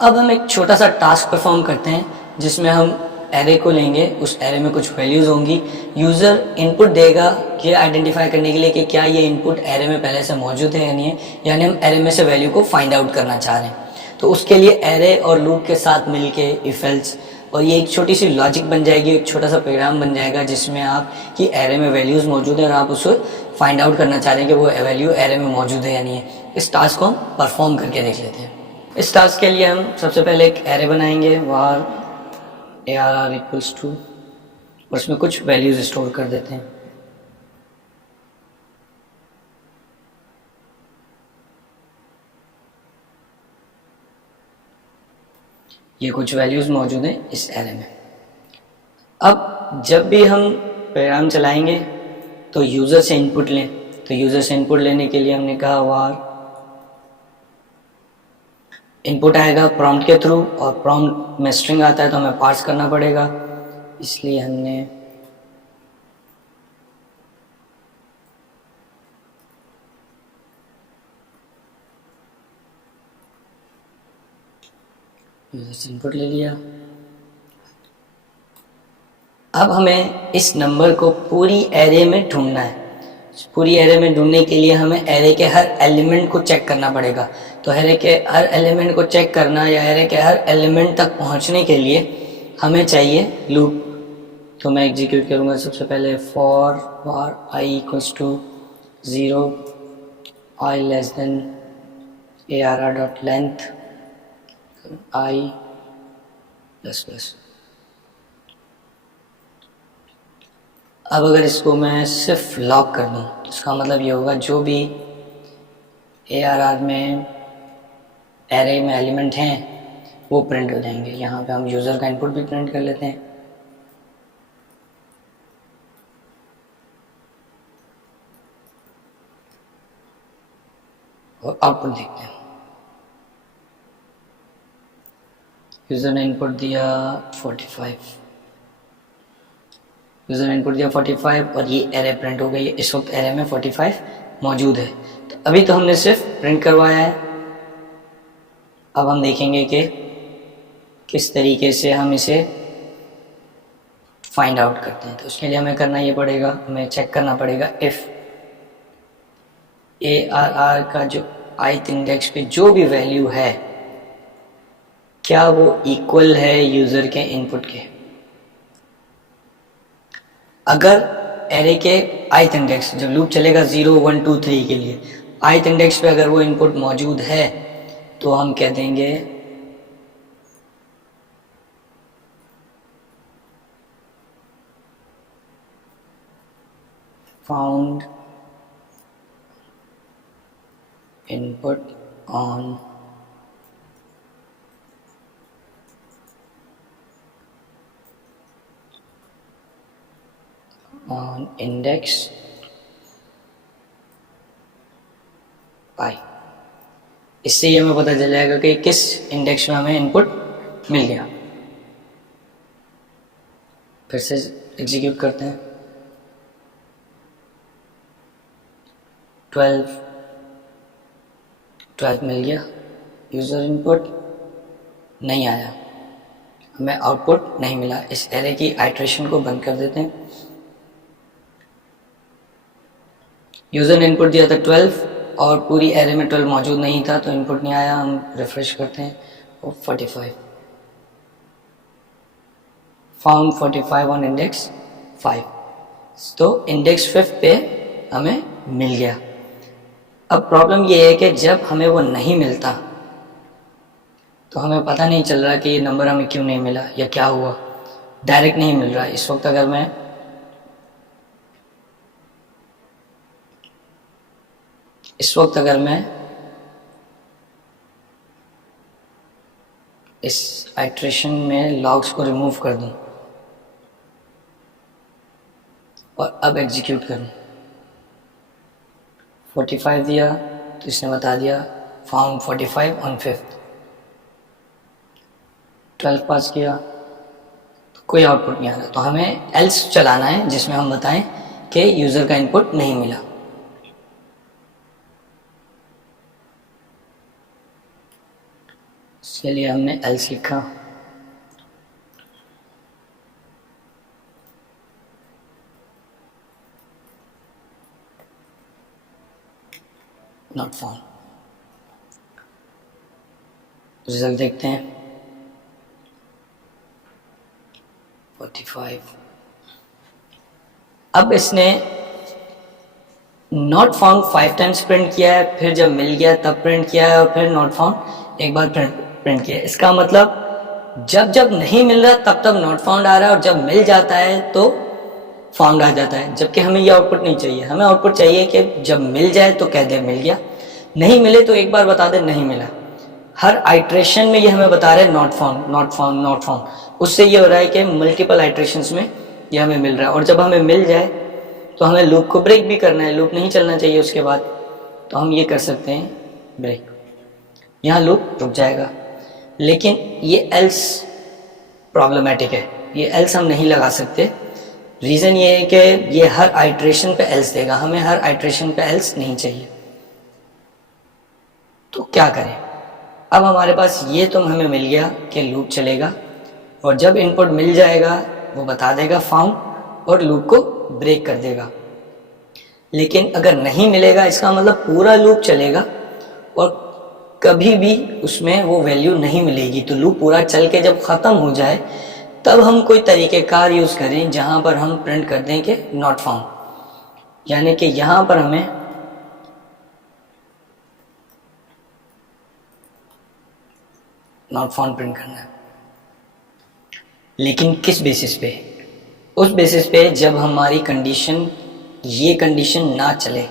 अब हम एक छोटा सा टास्क परफॉर्म करते हैं जिसमें हम एरे को लेंगे, उस एरे में कुछ वैल्यूज़ होंगी, यूज़र इनपुट देगा ये आइडेंटिफाई करने के लिए कि क्या ये इनपुट एरे में पहले से मौजूद है या नहीं है, यानी हम एरे में से वैल्यू को फाइंड आउट करना चाह रहे हैं। तो उसके लिए एरे और लूप के साथ मिलके इफ एल्स, और ये एक छोटी सी लॉजिक बन जाएगी, एक छोटा सा प्रोग्राम बन जाएगा जिसमें आप कि एरे में वैल्यूज़ मौजूद है और आप उसको फाइंड आउट करना चाह रहे हैं कि वो वैल्यू एरे में मौजूद है या नहीं है। इस टास्क को हम परफॉर्म करके देख लेते हैं। इस टास्क के लिए हम सबसे पहले एक एरे बनाएंगे var arr इक्वल्स टू, और उसमें कुछ वैल्यूज स्टोर कर देते हैं। ये कुछ वैल्यूज मौजूद हैं इस एरे में। अब जब भी हम प्रोग्राम चलाएंगे तो यूज़र से इनपुट लें, तो यूज़र से इनपुट लेने के लिए हमने कहा var इनपुट आएगा प्रॉम्प्ट के थ्रू, और प्रॉम्प्ट में स्ट्रिंग आता है तो हमें पार्स करना पड़ेगा, इसलिए हमने यूज़र से इनपुट ले लिया। अब हमें इस नंबर को पूरी एरे में ढूंढना है। पूरी एरे में ढूंढने के लिए हमें एरे के हर एलिमेंट को चेक करना पड़ेगा। तो एरे के हर एलिमेंट को चेक करना या एरे के हर एलिमेंट तक पहुंचने के लिए हमें चाहिए लूप। तो मैं एग्जीक्यूट करूंगा सबसे पहले for var I equals to 0 I less than arr dot length I plus plus. अब अगर इसको मैं सिर्फ लॉक कर दूं तो इसका मतलब ये होगा जो भी ARR में एरे में एलिमेंट हैं वो प्रिंट हो जाएंगे। यहाँ पे हम यूज़र का इनपुट भी प्रिंट कर लेते हैं और आउटपुट देखते हैं। यूज़र ने इनपुट दिया 45, यूज़र ने इनपुट दिया 45 और ये एरे प्रिंट हो गई। इस वक्त एरे में 45 मौजूद है। तो अभी तो हमने सिर्फ प्रिंट करवाया है। अब हम देखेंगे कि किस तरीके से हम इसे फाइंड आउट करते हैं। तो उसके लिए हमें करना ये पड़ेगा, हमें चेक करना पड़ेगा इफ़ ARR का जो ith इंडेक्स पे जो भी वैल्यू है क्या वो इक्वल है यूज़र के इनपुट के। अगर एरे के ith इंडेक्स, जब लूप चलेगा 0 1 2 3 के लिए, ith इंडेक्स पे अगर वो इनपुट मौजूद है तो हम कह देंगे फाउंड इनपुट ऑन इंडेक्स पाई। इससे ही हमें पता चल जाएगा कि किस इंडेक्स में हमें इनपुट मिल गया। फिर से एग्जीक्यूट करते हैं। 12 मिल गया। यूज़र इनपुट नहीं आया, हमें आउटपुट नहीं मिला। इस एरे की आइट्रेशन को बंद कर देते हैं। यूज़र ने इनपुट दिया था 12 और पूरी एरे में 12 मौजूद नहीं था तो इनपुट नहीं आया। हम रिफ्रेश करते हैं और 45 फाउंड 45 ऑन इंडेक्स 5। तो इंडेक्स 5 पे हमें मिल गया। अब प्रॉब्लम ये है कि जब हमें वो नहीं मिलता तो हमें पता नहीं चल रहा कि ये नंबर हमें क्यों नहीं मिला या क्या हुआ, डायरेक्ट नहीं मिल रहा। इस वक्त अगर मैं इस आइट्रेशन में लॉग्स को रिमूव कर दूं और अब एग्जीक्यूट करूं, 45 दिया तो इसने बता दिया फाउंड 45 ऑन 5th। 12 पास किया तो कोई आउटपुट नहीं आ रहा। तो हमें एल्स चलाना है जिसमें हम बताएं कि यूज़र का इनपुट नहीं मिला। इसके लिए हमने एल्स लिखा, नॉट फाउंड। रिजल्ट देखते हैं 45। अब इसने नॉट फाउंड 5 टाइम्स प्रिंट किया है, फिर जब मिल गया तब प्रिंट किया है, और फिर नॉट फाउंड एक बार प्रिंट किया है। इसका मतलब जब जब नहीं मिल रहा तब तब नॉट फाउंड आ रहा है, और जब मिल जाता है तो फाउंड आ जाता है। जबकि हमें ये आउटपुट नहीं चाहिए, हमें आउटपुट चाहिए कि जब मिल जाए तो कह दे मिल गया, नहीं मिले तो एक बार बता दे नहीं मिला। हर आइट्रेशन में ये हमें बता रहे हैं not found, not found, not found. उससे ये हो रहा है कि मल्टीपल आइट्रेशंस में ये हमें मिल रहा है, और जब हमें मिल जाए तो हमें लूप को ब्रेक भी करना है, लूप नहीं चलना चाहिए उसके बाद, तो हम ये कर सकते हैं ब्रेक, यहाँ लूप रुक जाएगा। लेकिन ये एल्स प्रॉब्लमेटिक है, ये एल्स हम नहीं लगा सकते। रीज़न ये है कि ये हर आइट्रेशन पे एल्स देगा, हमें हर आइट्रेशन पे एल्स नहीं चाहिए। तो क्या करें? अब हमारे पास ये तो हमें मिल गया कि लूप चलेगा, और जब इनपुट मिल जाएगा वो बता देगा फाउंड और लूप को ब्रेक कर देगा। लेकिन अगर नहीं मिलेगा इसका मतलब पूरा लूप चलेगा और कभी भी उसमें वो वैल्यू नहीं मिलेगी। तो लूप पूरा चल के जब ख़त्म हो जाए तब हम कोई तरीक़ेकार यूज़ करें जहाँ पर हम प्रिंट कर दें कि नॉट फाउंड, यानी कि यहाँ पर हमें नॉट फाउंड प्रिंट करना है। लेकिन किस बेसिस पे? उस बेसिस पे जब हमारी कंडीशन, ये कंडीशन ना चले,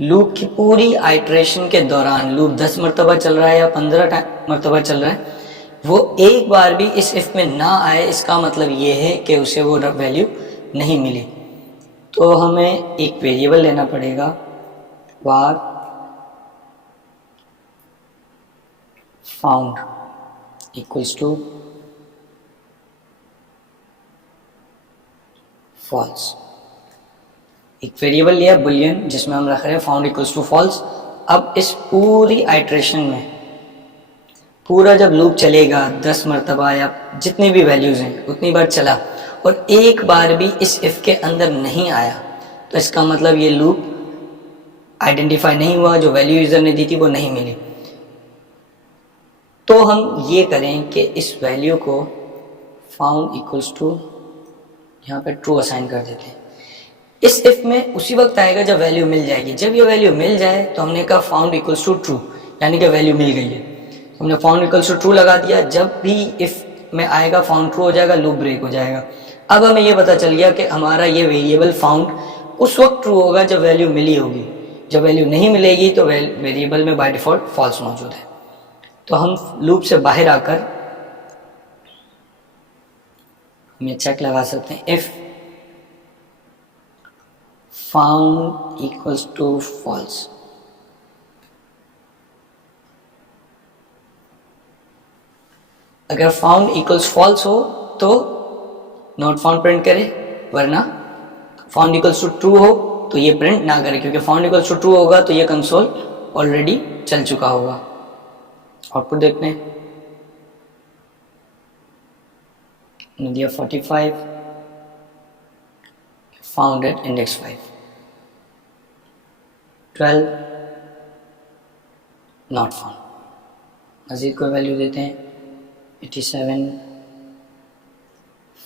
लूप की पूरी आइट्रेशन के दौरान लूप 10 मरतबा चल रहा है या 15 मरतबा चल रहा है, वो एक बार भी इस इफ में ना आए, इसका मतलब ये है कि उसे वो वैल्यू नहीं मिली। तो हमें एक वेरिएबल लेना पड़ेगा, var found equals to false. एक वेरिएबल लिया बुलियन जिसमें हम रख रहे हैं फाउंड इक्वल्स टू फॉल्स। अब इस पूरी आइट्रेशन में पूरा जब लूप चलेगा 10 मरतबा या जितनी भी वैल्यूज़ हैं उतनी बार चला और एक बार भी इस इफ़ के अंदर नहीं आया, तो इसका मतलब ये लूप आइडेंटिफाई नहीं हुआ, जो वैल्यू यूज़र ने दी थी वो नहीं मिली। तो हम ये करें कि इस वैल्यू को फाउंड इक्वल्स टू यहाँ पे ट्रू असाइन कर देते हैं। इस इफ में उसी वक्त आएगा जब वैल्यू मिल जाएगी। जब ये वैल्यू मिल जाए तो हमने कहा फाउंड इक्वल्स टू ट्रू, यानी कि वैल्यू मिल गई है, हमने फाउंड इक्वल्स टू ट्रू लगा दिया। जब भी इफ में आएगा फाउंड ट्रू हो जाएगा, लूप ब्रेक हो जाएगा। अब हमें ये पता चल गया कि हमारा ये वेरिएबल फाउंड उस वक्त ट्रू होगा जब वैल्यू मिली होगी, जब वैल्यू नहीं मिलेगी तो वेरिएबल में बाय डिफ़ॉल्ट फॉल्स मौजूद है। तो हम लूप से बाहर आकर हम चेक लगा सकते हैं, if found equals to false, अगर फाउंड इक्वल्स फॉल्स हो तो नॉट फाउंड प्रिंट करे, वरना फाउंड इक्वल्स टू ट्रू हो तो ये प्रिंट ना करे, क्योंकि फाउंड इक्वल्स टू ट्रू होगा तो ये कंसोल ऑलरेडी चल चुका होगा। आउटपुट देखते हैं, दिया 45, found at index 5, 12 not found. मजीद कोई वैल्यू देते हैं, 87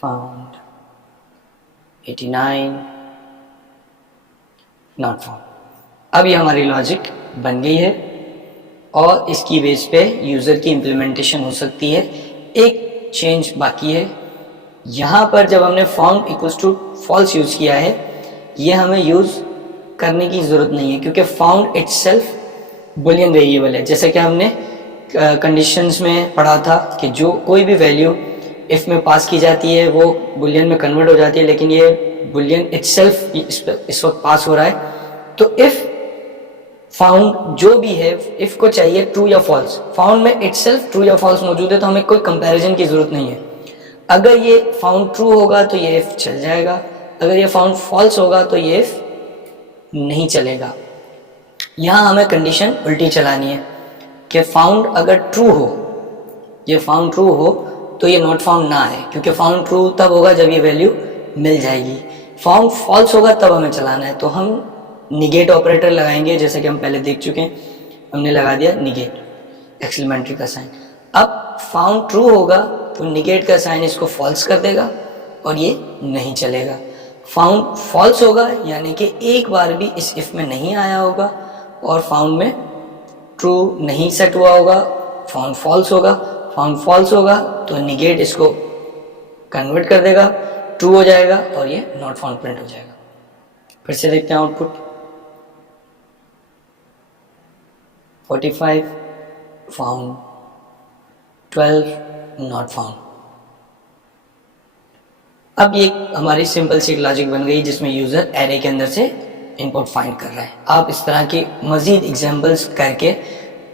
फाउंड, 89 नॉट फाउंड। अब ये हमारी लॉजिक बन गई है और इसकी बेस पे यूज़र की इम्प्लीमेंटेशन हो सकती है। एक चेंज बाकी है, यहाँ पर जब हमने found equals to false use किया है, ये हमें यूज़ करने की ज़रूरत नहीं है, क्योंकि फाउंड इटसेल्फ बुलियन वेरिएबल है। जैसे कि हमने कंडीशंस में पढ़ा था कि जो कोई भी वैल्यू इफ़ में पास की जाती है वो बुलियन में कन्वर्ट हो जाती है, लेकिन ये बुलियन इटसेल्फ इस वक्त पास हो रहा है। तो इफ़ फाउंड जो भी है, इफ़ को चाहिए ट्रू या फॉल्स, फाउंड में इटसेल्फ ट्रू या फॉल्स मौजूद है, तो हमें कोई कंपैरिजन की ज़रूरत नहीं है। अगर ये फाउंड ट्रू होगा तो ये इफ़ चल जाएगा, अगर ये फाउंड फॉल्स होगा तो ये इफ़ नहीं चलेगा। यहाँ हमें कंडीशन उल्टी चलानी है कि फाउंड अगर ट्रू हो ये फाउंड ट्रू हो तो ये नॉट फाउंड ना है, क्योंकि फाउंड ट्रू तब होगा जब ये वैल्यू मिल जाएगी। फाउंड फॉल्स होगा तब हमें चलाना है, तो हम निगेट ऑपरेटर लगाएंगे, जैसे कि हम पहले देख चुके हैं, हमने लगा दिया निगेट एक्सक्लेमेटरी का साइन। अब फाउंड ट्रू होगा तो निगेट का साइन इसको फॉल्स कर देगा और ये नहीं चलेगा। फाउंड फॉल्स होगा यानी कि एक बार भी इस इफ में नहीं आया होगा और फाउंड में ट्रू नहीं सेट हुआ होगा, फाउंड फॉल्स होगा। फाउंड फॉल्स होगा तो निगेट इसको कन्वर्ट कर देगा, ट्रू हो जाएगा और ये नॉट फाउंड प्रिंट हो जाएगा। फिर से देखते हैं आउटपुट। 45 found, 12 not found. अब ये हमारी सिंपल सी लॉजिक बन गई जिसमें यूजर एरे के अंदर से इनपुट फाइंड कर रहा है। आप इस तरह की मजीद एग्जांपल्स करके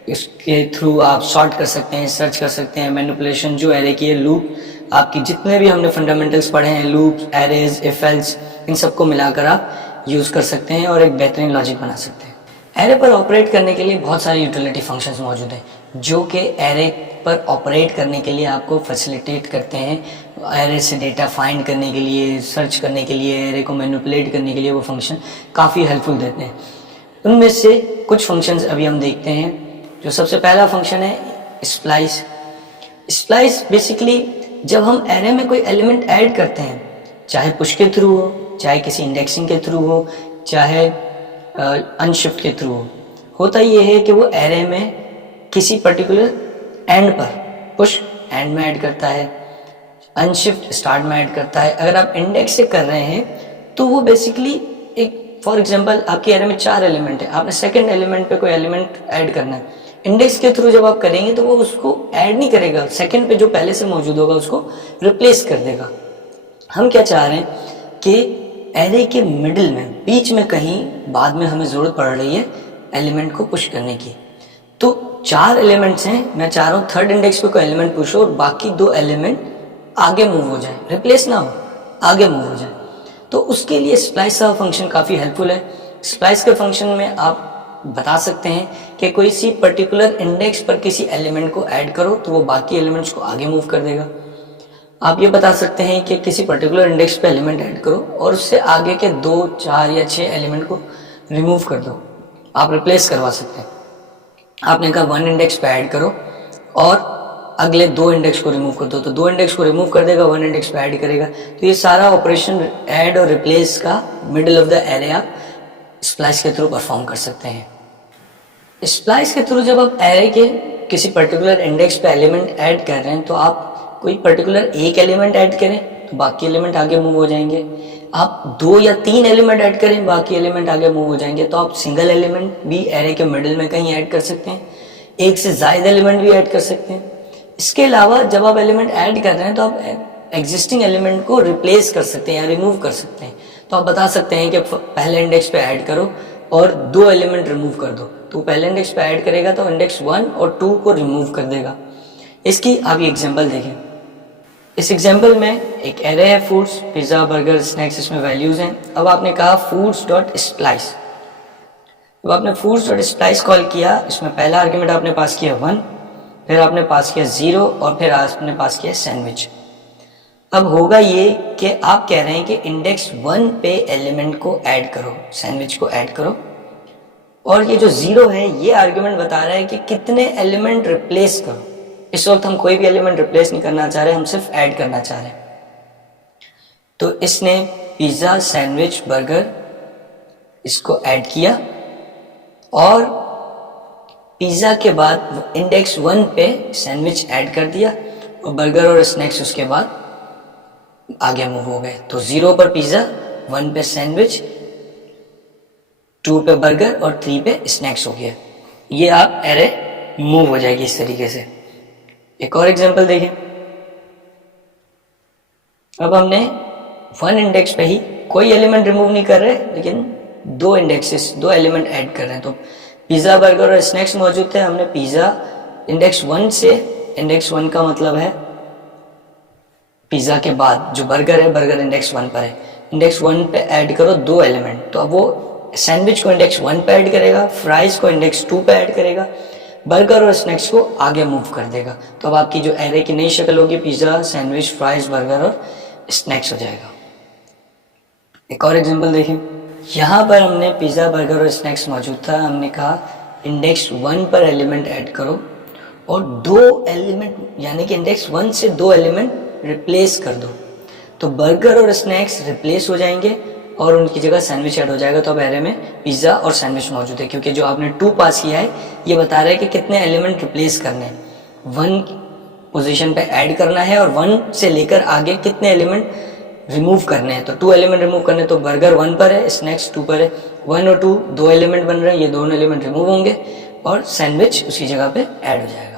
इसके थ्रू आप सॉर्ट कर सकते हैं, सर्च कर सकते हैं। मैनिपुलेशन जो एरे की है, लूप, आपकी जितने भी हमने फंडामेंटल्स पढ़े हैं, लूप, एरेज, इफ एल्स, इन सबको मिलाकर आप यूज़ कर सकते हैं और एक बेहतरीन लॉजिक बना सकते हैं। एरे पर ऑपरेट करने के लिए बहुत सारी यूटिलिटी फंक्शंस मौजूद हैं जो कि एरे पर ऑपरेट करने के लिए आपको फैसिलिटेट करते हैं। एरे से डेटा फाइंड करने के लिए, सर्च करने के लिए, एरे को मैनिपुलेट करने के लिए वो फंक्शन काफ़ी हेल्पफुल देते हैं। उनमें से कुछ फंक्शंस अभी हम देखते हैं। जो सबसे पहला फंक्शन है स्प्लाइस। स्प्लाइस बेसिकली जब हम एरे में कोई एलिमेंट ऐड करते हैं, चाहे पुश के थ्रू हो, चाहे किसी इंडेक्सिंग के थ्रू हो, चाहे अनशिफ्ट के थ्रू हो, होता ये है कि वो एरे में किसी पर्टिकुलर एंड पर, पुश एंड में ऐड करता है, अनशिफ्ट स्टार्ट में ऐड करता है। अगर आप इंडेक्स से कर रहे हैं तो वो बेसिकली एक, फॉर एग्जांपल आपके एरे में 4 एलिमेंट है, आपने सेकंड एलिमेंट पे कोई एलिमेंट ऐड करना है, इंडेक्स के थ्रू जब आप करेंगे तो वो उसको ऐड नहीं करेगा, सेकंड पे जो पहले से मौजूद होगा उसको रिप्लेस कर देगा। हम क्या चाह रहे हैं कि एरे के मिडिल में, बीच में कहीं बाद में हमें ज़रूरत पड़ रही है एलिमेंट को पुश करने की, तो 4 एलिमेंट्स हैं, मैं चाह रहा हूँ थर्ड इंडेक्स पे कोई एलिमेंट पुश हो और बाकी 2 एलिमेंट आगे मूव हो जाए, रिप्लेस ना हो, आगे मूव हो जाए। तो उसके लिए स्प्लाइस का फंक्शन काफ़ी हेल्पफुल है। स्प्लाइस के फंक्शन में आप बता सकते हैं कि कोई सी पर्टिकुलर इंडेक्स पर किसी एलिमेंट को ऐड करो तो वो बाकी एलिमेंट्स को आगे मूव कर देगा। आप ये बता सकते हैं कि किसी पर्टिकुलर इंडेक्स पे एलिमेंट ऐड करो और उससे आगे के 2, 4 या 6 एलिमेंट को रिमूव कर दो, आप रिप्लेस करवा सकते हैं। आपने कहा 1 इंडेक्स पे ऐड करो और अगले 2 इंडेक्स को रिमूव कर दो, तो 2 इंडेक्स को रिमूव कर देगा, 1 इंडेक्स पे ऐड करेगा। तो ये सारा ऑपरेशन ऐड और रिप्लेस का मिडिल ऑफ द एरे आप स्प्लाइस के थ्रू परफॉर्म कर सकते हैं। स्प्लाइस के थ्रू जब आप एरे के किसी पर्टिकुलर इंडेक्स पे एलिमेंट ऐड कर रहे हैं तो आप कोई पर्टिकुलर एक एलिमेंट ऐड करें तो बाकी एलिमेंट आगे मूव हो जाएंगे, आप 2 या 3 एलिमेंट ऐड करें बाकी एलिमेंट आगे मूव हो जाएंगे। तो आप सिंगल एलिमेंट भी एरे के मिडिल में कहीं ऐड कर सकते हैं, एक से ज़्यादा एलिमेंट भी ऐड कर सकते हैं। इसके अलावा जब आप एलिमेंट ऐड कर रहे हैं तो आप एग्जिस्टिंग एलिमेंट को रिप्लेस कर सकते हैं या रिमूव कर सकते हैं। तो आप बता सकते हैं कि पहले इंडेक्स पे ऐड करो और 2 एलिमेंट रिमूव कर दो, तो पहले इंडेक्स पे ऐड करेगा तो इंडेक्स 1 और 2 को रिमूव कर देगा। इसकी आप ये एग्जांपल देखें। इस एग्जांपल में एक एरे है फूड्स, पिज़्ज़ा, बर्गर, स्नैक्स, इसमें वैल्यूज़ हैं। अब आपने कहा फूड्स डॉट स्प्लाइस। अब आपने फूड्स डॉट स्प्लाइस कॉल किया, इसमें पहला आर्ग्यूमेंट आपने पास किया 1, फिर आपने पास किया 0 और फिर आपने पास किया सैंडविच। अब होगा ये कि आप कह रहे हैं कि इंडेक्स 1 पे एलिमेंट को ऐड करो, सैंडविच को ऐड करो, और ये जो 0 है ये आर्ग्यूमेंट बता रहा है कि कितने एलिमेंट रिप्लेस करो। इस वक्त हम कोई भी एलिमेंट रिप्लेस नहीं करना चाह रहे, हम सिर्फ ऐड करना चाह रहे हैं। तो इसने पिज़्ज़ा, सैंडविच, बर्गर इसको ऐड किया और पिज़्ज़ा के बाद इंडेक्स 1 पे सैंडविच ऐड कर दिया और बर्गर और स्नैक्स उसके बाद आगे मूव हो गए। तो 0 पर पिज़्ज़ा, 1 पे सैंडविच, 2 पे बर्गर और 3 पे स्नैक्स हो गया। ये आप एरे मूव हो जाएगी इस तरीके से। एक और एग्जांपल देखें। अब हमने 1 इंडेक्स पे ही कोई एलिमेंट रिमूव नहीं कर रहे, लेकिन 2 इंडेक्सेस, 2 एलिमेंट ऐड कर रहे हैं। तो पिज़्ज़ा, बर्गर और स्नैक्स मौजूद थे। हमने पिज़्ज़ा इंडेक्स 1 से, इंडेक्स 1 का मतलब है पिज़्ज़ा के बाद जो बर्गर है, बर्गर इंडेक्स 1 पर है, इंडेक्स 1 पे ऐड करो 2 एलिमेंट। तो अब वो सैंडविच को इंडेक्स 1 पे ऐड करेगा, फ्राइज को इंडेक्स 2 पे ऐड करेगा, बर्गर और स्नैक्स को आगे मूव कर देगा। तो अब आपकी जो एरे की नई शक्ल होगी पिज़्ज़ा, सैंडविच, फ्राइज, बर्गर और स्नैक्स हो जाएगा। एक और एग्जांपल देखें, यहाँ पर हमने पिज़्ज़ा, बर्गर और स्नैक्स मौजूद था। हमने कहा इंडेक्स 1 पर एलिमेंट ऐड करो और 2 एलिमेंट यानी कि इंडेक्स 1 से 2 एलिमेंट रिप्लेस कर दो। तो बर्गर और स्नैक्स रिप्लेस हो जाएंगे और उनकी जगह सैंडविच ऐड हो जाएगा। तो अब एरे में पिज़्ज़ा और सैंडविच मौजूद है, क्योंकि जो आपने 2 पास किया है ये बता रहा है कि कितने एलिमेंट रिप्लेस करने हैं। 1 पोजीशन पे ऐड करना है और 1 से लेकर आगे कितने एलिमेंट रिमूव करने हैं। तो 2 एलिमेंट रिमूव करने, तो बर्गर 1 पर है, स्नैक्स 2 पर है। 1 और 2 2 एलिमेंट बन रहे हैं, ये दोनों एलिमेंट रिमूव होंगे और सैंडविच उसी जगह पे ऐड हो जाएगा।